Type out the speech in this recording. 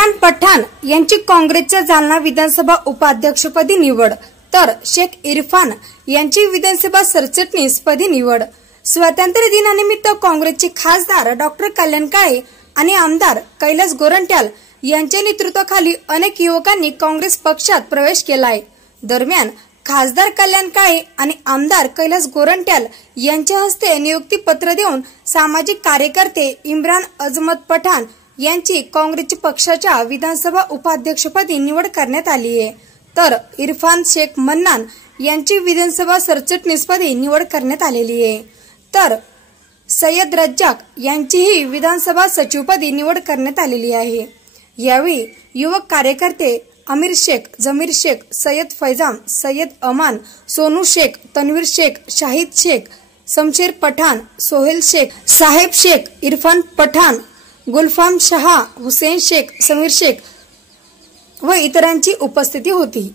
इम्रान पठाण यांची काँग्रेसच्या जालना विधानसभा उपाध्यक्षपदी निवड, तर शेख इरफान यांची विधानसभा सरचिटणीसपदी निवड। स्वातंत्र्य दिनानिमित्त काँग्रेसचे खासदार डॉक्टर कल्याण काळे आणि आमदार कैलास गोरंट्याल यांच्या नेतृत्वाखाली अनेक युवकांनी काँग्रेस पक्षात प्रवेश केलाय। दरम्यान खासदार कल्याण काळे आणि आमदार कैलास गोरंट्याल यांच्या हस्ते नियुक्ती पत्र देऊन सामाजिक कार्यकर्ते इम्रान अजमत पठाण यांची काँग्रेस पक्षाच्या विधानसभा उपाध्यक्षपदी निवड करण्यात आली आहे, तर इरफान शेख मन्नान यांची विधानसभा सरचिटणीसपदी निवड करण्यात आलेली आहे, तर सय्यद रज्जाक यांचीही विधानसभा सचिवपदी निवड करण्यात आलेली आहे। यावेळी युवक कार्यकर्ते अमीर शेख, जमीर शेख, सय्यद फैजाम, सय्यद अमान, सोनू शेख, तन्वीर शेख, शाहिद शेख, शमशेर पठाण, सोहेल शेख, साहेब शेख, इरफान पठाण, गुलफाम शाह, हुसेन शेख, समीर शेख व इतरांची उपस्थिती होती।